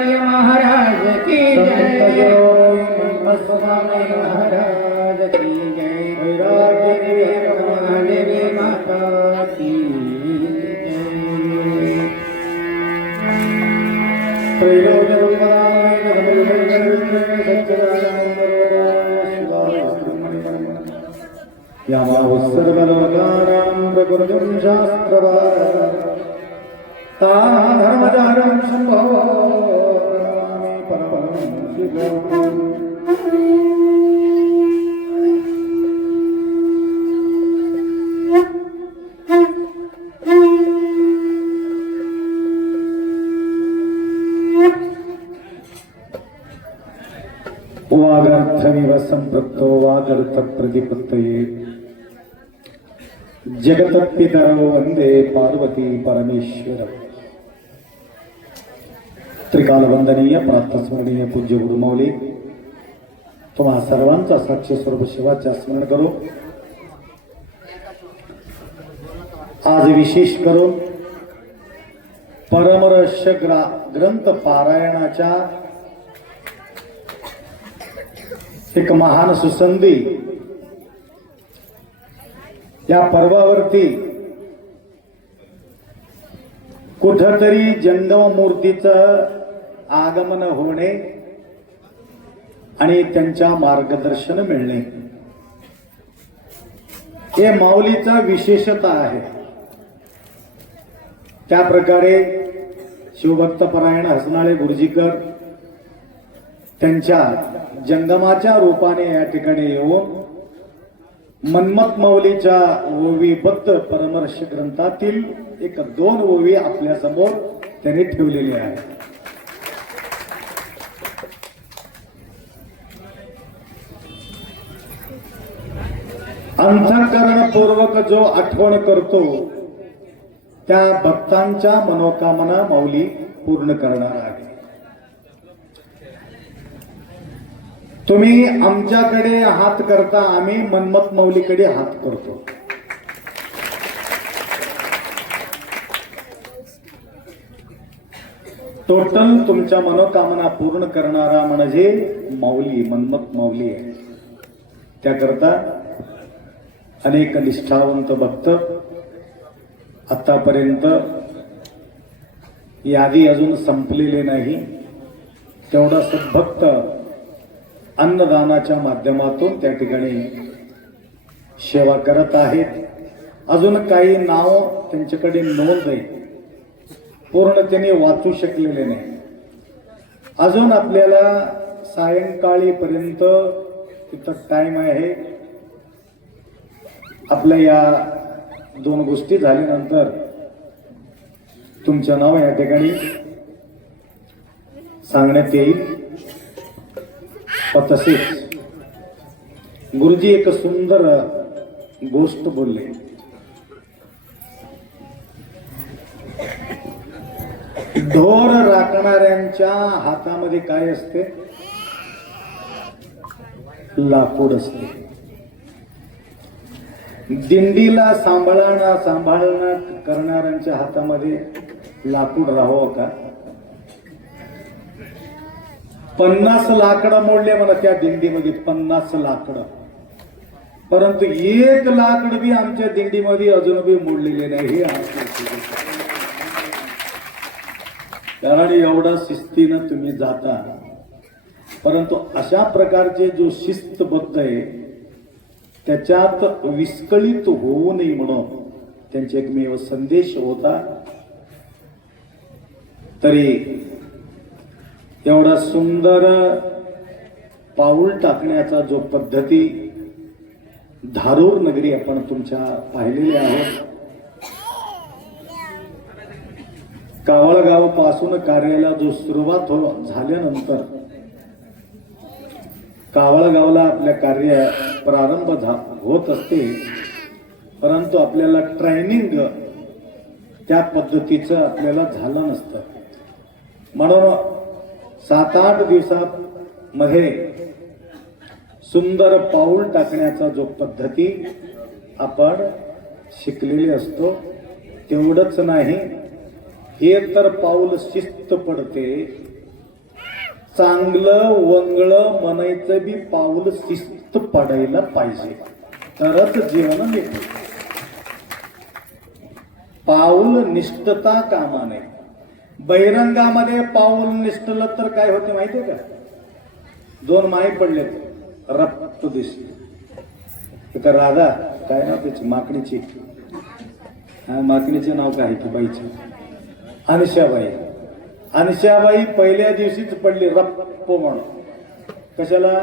शिवाचार्य महाराज की जय। महाराज की जय वैराग्य माता की सर्वलोकानां प्रकृतिं शास्त्रवान् तां धर्मचारं शम्भो వాగర్థమివ సంపృక్తో వాగర్థ ప్రతిపత్తయే జగతత్పితరో వందే పార్వతీ పరమేశ్వరం. त्रिकाल वंदनीय प्रातस्मरणीय पूज्य गुरुमौली तुम्हा सर्वांचा साक्ष स्वरूप शिवाच्या स्मरण करू. आज विशेष करून परमरहस्य ग्रा ग्रंथ पारायणाच्या एक महान सुसंधी या पर्वावरती कुठतरी जंगम मूर्तीचं आगमन होणे आणि त्यांच्या मार्गदर्शन मिळणे. हे माऊलीचं विशेषता आहे. त्या प्रकारे शिवभक्तपरायण हसनाळे गुरुजीकर त्यांच्या जंगमाच्या रूपाने या ठिकाणी येऊन मन्मथ माऊलीच्या ओवीबद्ध परमर्श ग्रंथातील एक दोन ओवी आपल्यासमोर त्यांनी ठेवलेली आहे अंतःकरणपूर्वक जो आठवण करतो त्या भक्तांच्या मनोकामना माऊली पूर्ण करणार आहे. तुम्ही आमच्याकडे हात करता आम्ही मनमत मौलीकडे हात करतो. टोटल तुमच्या मनोकामना पूर्ण करणारा म्हणजे माऊली मनमत माऊली आहे. त्याकरता अनेक निष्ठावंत भक्त आतापर्यंत यादी अजून संपलेली नाही. तेवढा सद्भक्त अन्नदानाच्या माध्यमातून त्या ठिकाणी सेवा करत आहेत. अजून काही नाव त्यांच्याकडे नोंद आहे पूर्ण त्यांनी वाचू शकलेले नाही. अजून आपल्याला सायंकाळीपर्यंत तिथं टाइम आहे. आपल्या या दोन गोष्टी झाल्यानंतर तुमचं नाव या ठिकाणी सांगण्यात येईल. व तसेच गुरुजी एक सुंदर गोष्ट बोलले. ढोर राखणाऱ्यांच्या हातामध्ये काय असते? लाकूड असते. दिंडीला सांभाळणार सांभाळणं करणाऱ्यांच्या हातामध्ये लाकूड राहावं का? पन्नास लाकडं मोडले मला त्या दिंडीमध्ये पन्नास लाकडं. परंतु एक लाकड बी आमच्या दिंडीमध्ये अजून बी मोडलेले नाही हे आमची कारण एवढा शिस्तीनं तुम्ही जाता. परंतु अशा प्रकारचे जो शिस्तबद्ध आहे त्याच्यात विस्कळीत होऊ नये म्हणून त्यांचे एकमेव संदेश होता. तरी एवढा सुंदर पाऊल टाकण्याचा जो पद्धती धारूर नगरी आपण तुमच्या पाहिलेले आहोत कावळगावपासून कार्याला जो सुरुवात हो झाल्यानंतर कावळगावला आपल्या कार्य प्रारंभ झा होत असते. परंतु आपल्याला ट्रेनिंग त्या पद्धतीचं आपल्याला झालं नसतं. म्हणून सात आठ दिवसात मध्ये सुंदर पाऊल टाकण्याचा जो पद्धती आपण शिकलेली असतो तेवढंच नाही. हे तर पाऊल शिस्त पडते. चांगलं वंगळं म्हणायचं बी पाऊल शिस्त पडायला पाहिजे. तरच जीवन मिळते. पाऊल निष्ठता कामा नये बहिरंगामध्ये पाऊल निष्ठलं तर काय होते माहितीये का? दोन माई पडलेत रक्त दिसले. एका राधा काय नाव त्याची? माकडीची. हा माकडीचे नाव काय? आहे की बाईचे. अनिशाबाई. अनशाबाई पहिल्या दिवशीच पडली रप्प म्हणून. कशाला?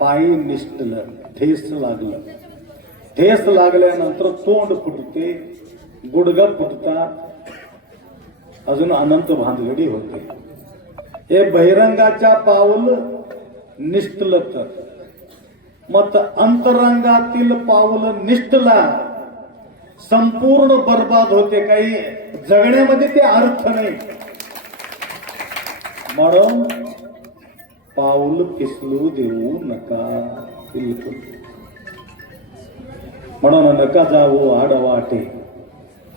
पायी निष्ठलं ठेस लागलं. ठेस लागल्यानंतर तोंड फुटते गुडघा फुटतात. अजून अनंत भानगडी होते. हे बहिरंगाच्या पाऊल निष्ठलं तर. मग अंतरंगातील पाऊल निष्ठला संपूर्ण बर्बाद होते काही. जगण्यामध्ये ते अर्थ नाही. म्हणून पाऊल फिसलू देऊ नका बिलकुल म्हणून नका जाऊ आडवाटे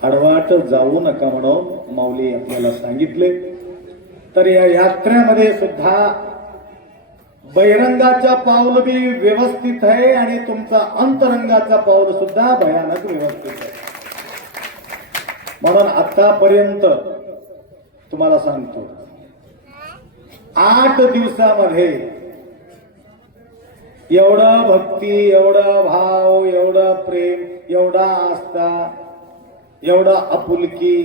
आडवाट जाऊ नका म्हणून माऊली आपल्याला सांगितले तर या यात्रेमध्ये सुद्धा बहिरंगाचा पाऊल बी व्यवस्थित आहे आणि तुमचा अंतरंगाचा पाऊल सुद्धा भयानक व्यवस्थित आहे म्हणून आतापर्यंत तुम्हाला सांगतो आठ दिवसामध्ये. एवढं भक्ती एवढा भाव एवढा प्रेम एवढा आस्था एवढा आपुलकी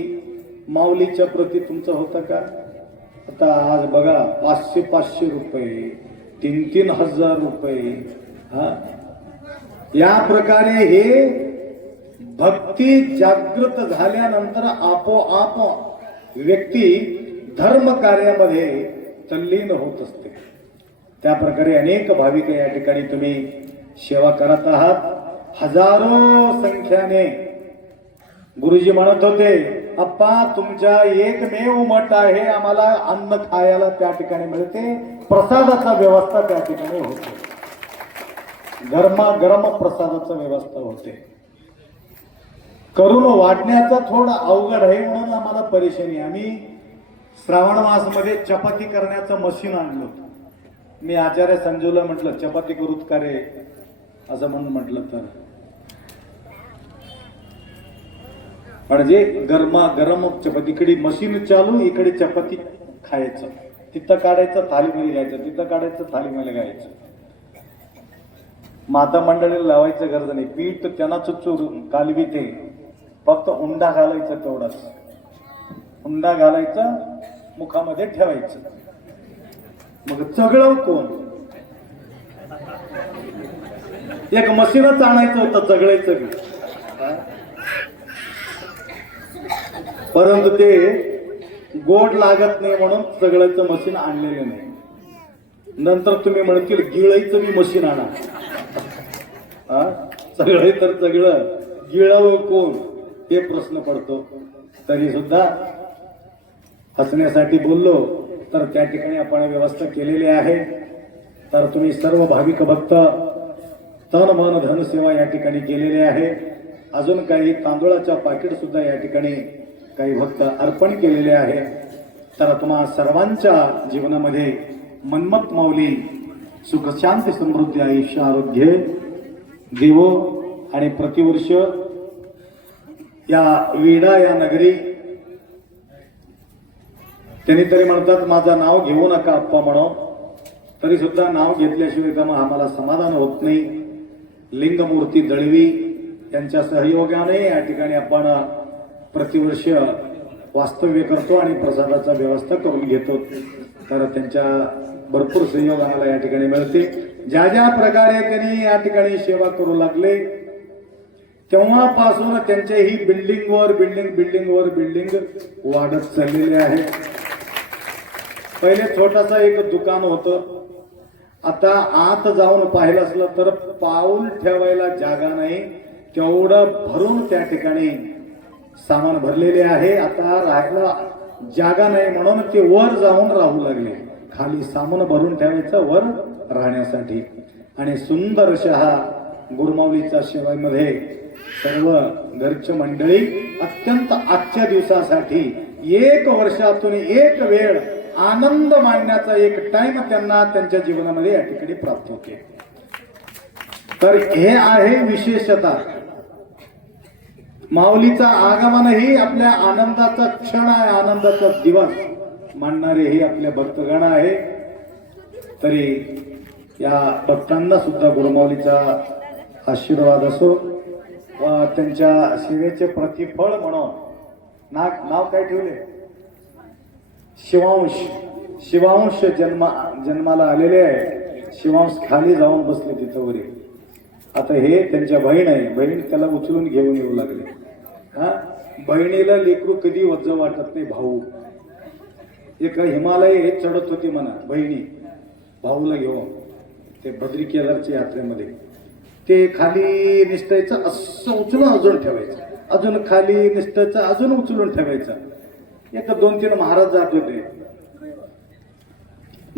माऊलीच्या प्रती तुमचं होतं का? आता आज बघा पाचशे पाचशे रुपये तीन तीन हजार रुपये हा? या प्रकारे हे भक्ती जागृत झाल्यानंतर आपोआप व्यक्ती धर्म कार्यामध्ये तल्लीन होत असते. त्या प्रकारे अनेक भाविक या ठिकाणी तुम्ही सेवा करत आहात. हजारो संख्याने. गुरुजी म्हणत होते अप्पा तुमच्या एकमेव मठ आहे आम्हाला अन्न खायला त्या ठिकाणी मिळते. प्रसादाचा व्यवस्था त्या ठिकाणी होते. गरमागरम प्रसादाचा व्यवस्था होते. करून वाढण्याचा थोडा अवघड आहे म्हणून आम्हाला परेशानी आम्ही श्रावण मासमध्ये चपाती करण्याचं मशीन आणलं होतं. मी आचार्य संजूला म्हटलं चपाती करूत का रे? असं म्हणून म्हटलं तर. म्हणजे गरमा गरम चपाती. इकडे मशीन चालू इकडे चपाती खायचं. तिथं काढायचं थालीमध्ये घ्यायचं. तिथं काढायचं थालीमध्ये घ्यायचं. माता मंडळीला लावायचं गरज नाही. पीठ त्यांनाच चुरून कालवी ते फक्त उंडा घालायचा तेवढाच. हुंडा घालायचा मुखामध्ये ठेवायचं. मग चगळव कोण? एक मशीनच आणायचं होतं चगळायचं बी. परंतु ते गोड लागत नाही म्हणून सगळ्याचं मशीन आणलेलं नाही. नंतर तुम्ही म्हणतील गिळायचं मी मशीन आणा. हा? तर सगळं गिळावं कोण? ते प्रश्न पडतो. तरी सुद्धा हसण्यासाठी बोललो तर त्या ठिकाणी आपण व्यवस्था केलेली आहे. तर तुम्ही सर्व भाविक भक्त तन मन धन सेवा या ठिकाणी केलेली आहे. अजून काही तांदूळाच्या पाकिट सुद्धा या ठिकाणी काही भक्त अर्पण केलेले आहे. तर तुम्हा सर्वांच्या जीवनामध्ये मनमत माऊली सुखशांती समृद्धी आयुष्य आरोग्य देवो. आणि प्रतिवर्ष या वेडा या नगरी त्यांनी तरी म्हणतात माझं नाव घेऊ नका आप्पा म्हणो तरी सुद्धा नाव घेतल्याशिवाय का मग आम्हाला समाधान होत नाही. लिंगमूर्ती दळवी यांच्या सहयोगाने या ठिकाणी आपण प्रतिवर्ष वास्तव्य करतो आणि प्रसादाचा व्यवस्था करून घेतो. तर त्यांच्या भरपूर सहयोग आम्हाला या ठिकाणी मिळते ज्या ज्या प्रकारे त्यांनी या ठिकाणी सेवा करू लागले तेव्हापासून त्यांच्या ही बिल्डिंगवर बिल्डिंग बिल्डिंगवर बिल्डिंग वाढत चाललेली आहे पहिले छोटासा एक दुकान होतं. आता आत जाऊन पाहिलं असलं तर पाऊल ठेवायला जागा नाही. तेवढं भरून त्या ठिकाणी सामान भरलेले आहे. आता राहायला जागा नाही म्हणून ते वर जाऊन राहू लागले. खाली सामान भरून ठेवायचं वर राहण्यासाठी. आणि सुंदर अशा हा गुरुमाऊलीच्या सेवेमध्ये सर्व घरच्या मंडळी अत्यंत आजच्या दिवसासाठी एक वर्षातून एक वेळ आनंद मानण्याचा एक टाइम त्यांना त्यांच्या जीवनामध्ये या ठिकाणी प्राप्त होते. तर हे आहे विशेषता. माऊलीचा आगमनही आपल्या आनंदाचा क्षण आहे आनंदाचा दिवस मानणारे हे आपल्या भक्तगण आहे. तरी या भक्तांना सुद्धा गुरुमाऊलीचा आशीर्वाद असो व त्यांच्या सेवेचे प्रतिफळ म्हणून. नाक नाव काय ठेवले? शिवांश शिवांश जन्मा जन्माला आलेले आहे. शिवांश खाली जाऊन बसले तिथं वरी. आता हे त्यांच्या बहीण आहे. बहीण त्याला उचलून घेऊन येऊ लागले. हा? बहिणीला लेकरू कधी वज्ज वाटत नाही भाऊ. एक हिमालय हे चढत होती म्हणा बहिणी. भाऊला घेऊन. ते बद्री केदारच्या यात्रेमध्ये. ते खाली निष्ठायचं असं उचलून अजून ठेवायचं. अजून खाली निष्ठायचं अजून उचलून ठेवायचं. एक दोन तीन महाराज जात होते.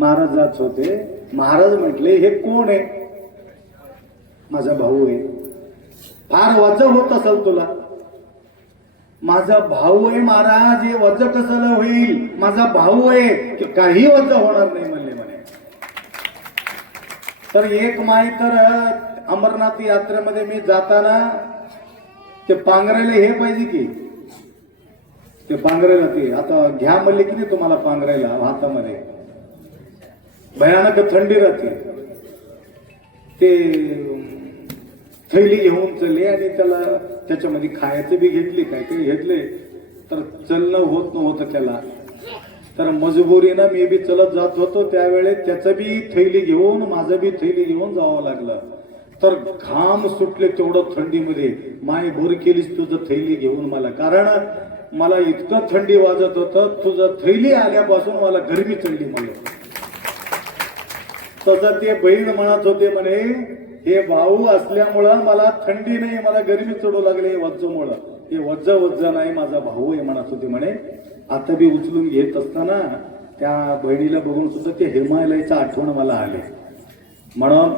महाराज जात होते. महाराज म्हटले हे कोण आहे? माझा भाऊ आहे. फार वज होत असेल तुला. माझा भाऊ आहे महाराज हे वज कसं होईल? माझा भाऊ आहे. की काही वज होणार नाही म्हणले म्हणे. तर एक माय तर अमरनाथ यात्रेमध्ये मी जाताना ते पांघरायला हे पाहिजे की ते पांघरायला ते. आता घ्या म्हणले की नाही तुम्हाला पांघरायला हातामध्ये? भयानक थंडी राहते. ते थैली घेऊन चलले आणि त्याला त्याच्यामध्ये खायचं बी घेतले काय काही घेतले. तर चलणं होत नव्हतं त्याला. तर मजबुरीनं मी बी चलत जात होतो. त्यावेळेस त्याचं बी थैली घेऊन माझं बी थैली घेऊन जावं लागलं. तर घाम सुटले तेवढं थंडीमध्ये. माय बोर केलीस तुझं थैली घेऊन मला. कारण मला इतकं थंडी वाजत होतं तुझं थैली आल्यापासून मला गरमी चढली मला तसं ते बहीण म्हणत होते म्हणे हे भाऊ असल्यामुळं मला थंडी नाही मला गरमी चढू लागले वज्जमुळं. हे वज्ज वज्ज नाही माझा भाऊ आहे म्हणत होते म्हणे. आता बी उचलून घेत असताना त्या बहिणीला बघून सुद्धा ते हिमालयाचं आठवण मला आले. म्हणून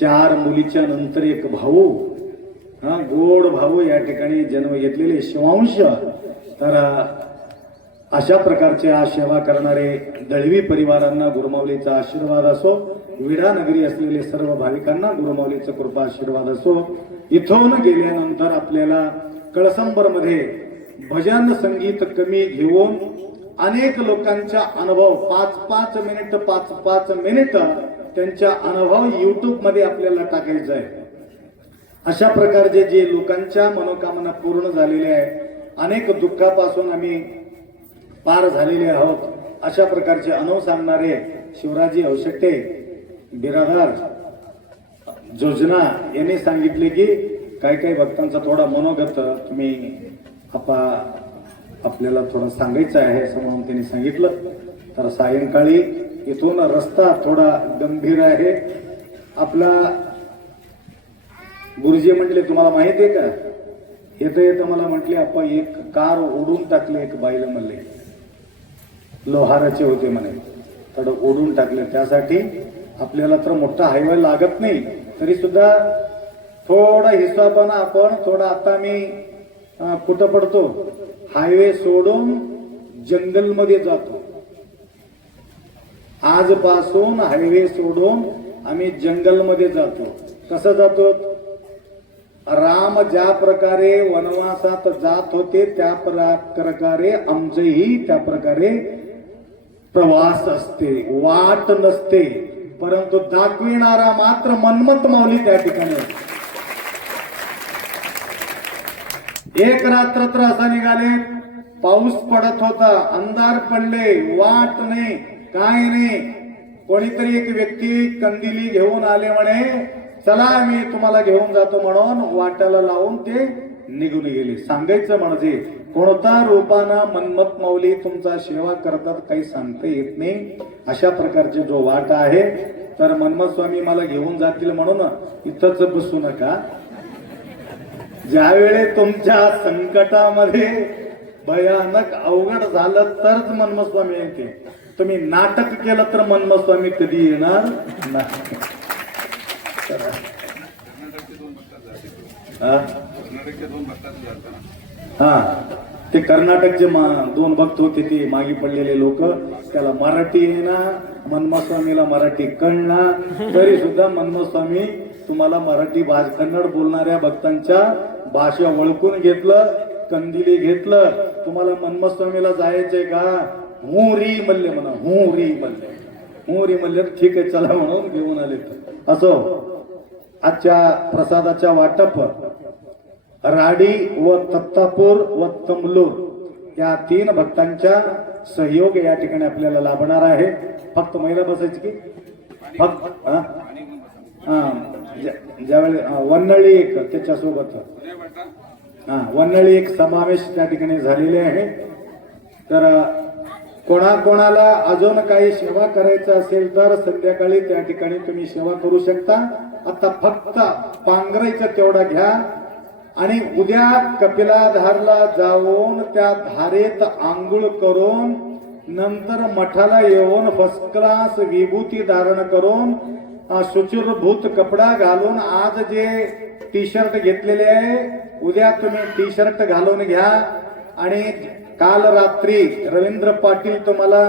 चार मुलीच्या नंतर एक भाऊ हा गोड भाऊ या ठिकाणी जन्म घेतलेले शिवांश. तर अशा प्रकारच्या सेवा करणारे दळवी परिवारांना गुरुमावलीचा आशीर्वाद असो विडा नगरी असलेले सर्व भाविकांना गुरुमावलीचा कृपा आशीर्वाद असो. इथून गेल्यानंतर आपल्याला कळसंबरमध्ये भजन संगीत कमी घेऊन अनेक लोकांचा अनुभव पाच पाच मिनिट पाच पाच मिनिट त्यांचा अनुभव युट्यूबमध्ये आपल्याला टाकायचा आहे. अशा प्रकारचे जे लोकांच्या मनोकामना पूर्ण झालेल्या आहे अनेक दुःखापासून आम्ही पार झालेले आहोत. अशा प्रकारचे अनुभव सांगणारे शिवराजी अवशेट्टे बिरादार योजना यांनी सांगितले की काही काही भक्तांचा थोडा मनोगत तुम्ही आपा आपल्याला थोडं सांगायचं आहे असं म्हणून त्यांनी सांगितलं. तर सायंकाळी इथून रस्ता थोडा गंभीर आहे. आपला गुरुजी म्हटले तुम्हाला माहिती आहे का? येतं येतं मला म्हटले आप्पा एक कार ओढून टाकले एक बाईला म्हणले. लोहाराचे होते म्हणे. तर ओढून टाकले. त्यासाठी आपल्याला तर मोठा हायवे लागत नाही. तरी सुद्धा थोडा हिशोबानं आपण थोडा आता मी कुठं पडतो? हायवे सोडून जंगलमध्ये जातो. आजपासून हायवे सोडून आम्ही जंगलमध्ये जातो. कसं जातो? राम ज्या प्रकारे वनवासात जात होते त्या प्रकारे आमचेही त्या प्रकारे प्रवास असते वाट नसते. परंतु दाखविणारा मात्र मनमत माऊली त्या ठिकाणी एक रात्र तर असा निघाले पाऊस पडत होता अंधार पडले वाट नाही काय नाही. कोणीतरी एक व्यक्ती कंदिली घेऊन आले म्हणे चला मी तुम्हाला घेऊन जातो म्हणून वाट्याला लावून ते निघून गेले. सांगायचं म्हणजे कोणता रूपानं मनमत माऊली तुमचा सेवा करतात काही सांगता येत नाही. अशा प्रकारचे जो वाट आहे तर मनमत स्वामी मला घेऊन जातील म्हणून इथंच बसू नका. ज्यावेळे तुमच्या संकटामध्ये भयानक अवघड झालं तरच मनमस्वामी येते. तुम्ही नाटक केलं तर मनमस्वामी कधी येणार नाही. हा? ते कर्नाटकचे दोन भक्त होते ते मागे पडलेले लोक त्याला मराठी येणार मन्मास्वामीला मराठी कळणार तरी सुद्धा मन्मास्वामी तुम्हाला मराठी भाष कन्नड बोलणाऱ्या भक्तांच्या भाषा ओळखून घेतलं कंदिली घेतलं. तुम्हाला मन्मास्वामीला जायचंय का? हू री म्हणले म्हणा हू री म्हणले हू री म्हणले ठीक आहे चला म्हणून घेऊन आले. असो हो. आजच्या प्रसादाच्या वाटप राडी व तत्तापूर व तमलूर या तीन भक्तांच्या सहयोग या ठिकाणी आपल्याला लाभणार आहे. फक्त महिला बसायची की? फक्त ज्या- ज्यावेळी वन्नळी एक त्याच्यासोबत. हा वन्नळी एक समावेश त्या ठिकाणी झालेले आहे. तर कोणाकोणाला अजून काही सेवा करायचं असेल तर संध्याकाळी त्या ठिकाणी तुम्ही सेवा करू शकता. आता फक्त पांघरायचं तेवढा घ्या. आणि उद्या कपिलाधारला जाऊन त्या धारेत आंघोळ करून नंतर मठाला येऊन फर्स्ट क्लास विभूती धारण करून सुचिरभूत कपडा घालून आज जे टी शर्ट घेतलेले आहे उद्या तुम्ही टी शर्ट घालून घ्या. आणि काल रात्री रवींद्र पाटील तुम्हाला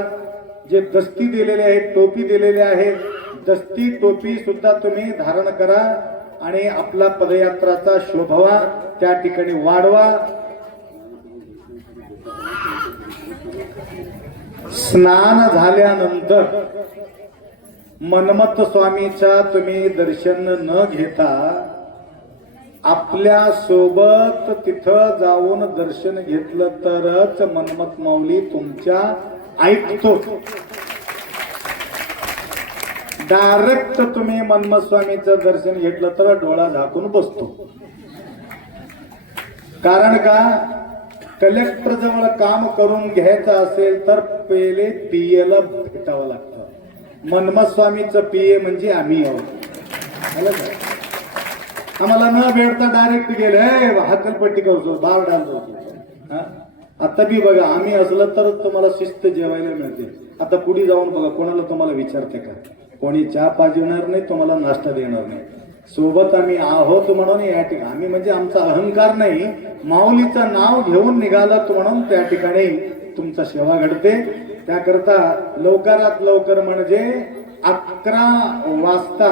जे दस्ती दिलेले आहे टोपी दिलेली आहे दस्ती टोपी सुद्धा तुम्ही धारण करा आणि आपला पदयात्राचा शोभवा त्या ठिकाणी वाढवा. स्नान झाल्यानंतर मनमत स्वामीच्या तुम्ही दर्शन न घेता आपल्यासोबत तिथं जाऊन दर्शन घेतलं तरच मनमत माऊली तुमच्या ऐकतो. डायरेक्ट तुम्ही मन्मस्वामीचं दर्शन घेतलं तर डोळा झाकून बसतो. कारण का? कलेक्टर जवळ काम करून घ्यायचं असेल तर पहिले पीएला भेटावं लागतं. मन्मस्वामीचं पीए म्हणजे आम्ही आहोत. आम्हाला न भेटता डायरेक्ट गेले हाकलपट्टी करतो बार डालतो. आता बी बघा आम्ही असलं तर तुम्हाला शिस्त जेवायला मिळते. आता पुढे जाऊन बघा कोणाला तुम्हाला विचारते का? कोणी चहा पाजवणार नाही तुम्हाला नाश्ता देणार नाही. सोबत आम्ही आहोत म्हणून या ठिकाणी. आम्ही म्हणजे आमचा अहंकार नाही माऊलीचं नाव घेऊन निघालात म्हणून त्या ठिकाणी तुमचा सेवा घडते. त्याकरता लवकरात लवकर म्हणजे अकरा वाजता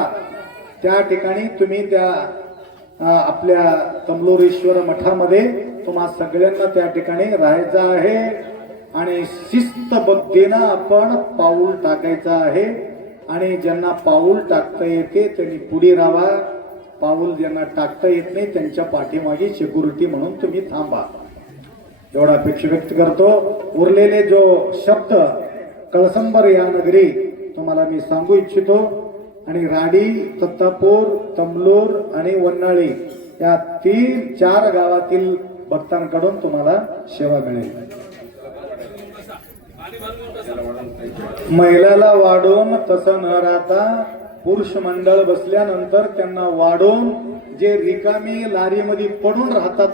त्या ठिकाणी तुम्ही त्या आपल्या कमलोरेश्वर मठामध्ये तुम्हा सगळ्यांना त्या ठिकाणी राहायचं आहे. आणि शिस्तबद्धीनं आपण पाऊल टाकायचं आहे. आणि ज्यांना पाऊल टाकता येते त्यांनी पुढे राहा पाऊल ज्यांना टाकता येत नाही त्यांच्या पाठीमागे सिक्युरिटी म्हणून तुम्ही थांबा. एवढा अपेक्षा व्यक्त करतो. उरलेले जो शब्द कळसंबर या नगरी तुम्हाला मी सांगू इच्छितो. आणि राडी तत्तापूर तमलूर आणि वन्नाळी या तीन चार गावातील भक्तांकडून तुम्हाला सेवा मिळेल. महिलाला वाढून तसं न राहता पुरुष मंडळ बसल्यानंतर त्यांना वाढून जे रिकामी लारीमध्ये पडून राहतात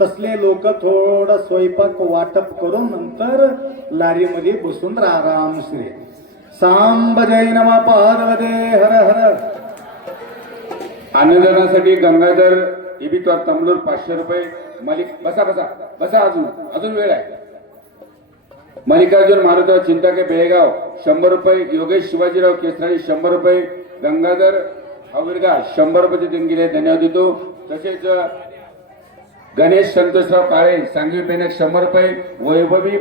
तसले लोक थोडं स्वयंपाक वाटप करून नंतर लारीमध्ये बसून राम श्री सांब जय नमा पार्वते हर हर. आनंदनासाठी गंगाधर इबित्वा तमलूर पाचशे रुपये. मलिक बसा बसा. बसा अजून. अजून वेळ आहे. मल्लिकार्जुन मारुतराव चिंताके बेळगाव शंभर रुपये योगेश शिवाजीराव केसराणी शंभर रुपये गंगाधर अविरगा शंभर रुपये देणगी धन्यवाद देतो. तसेच गणेश संतोषराव काळे सांगवी पेनक शंभर रुपये वैभवी